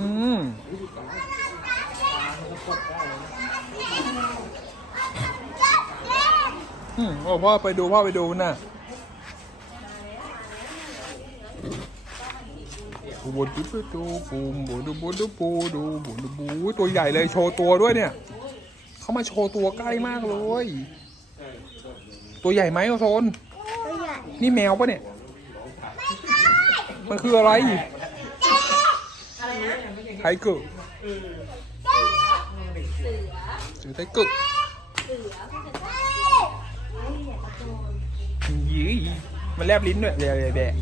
อืมอืมโอ้พ่อไปดูพ่อไปดูน่ะบูบูดูดูบูบูดูบูดูบูดูบูดูบูตัวใหญ่เลยโชว์ตัวด้วยเนี่ย เขามาโชว์ตัวใกล้มากเลย ตัวใหญ่ไหมโอโซน ตัวใหญ่ นี่แมวปะเนี่ย มันคืออะไรไทเกอร์เสือไทเกอร์ยี่มันแลบลิ้นด้วยแบะแบะแบะ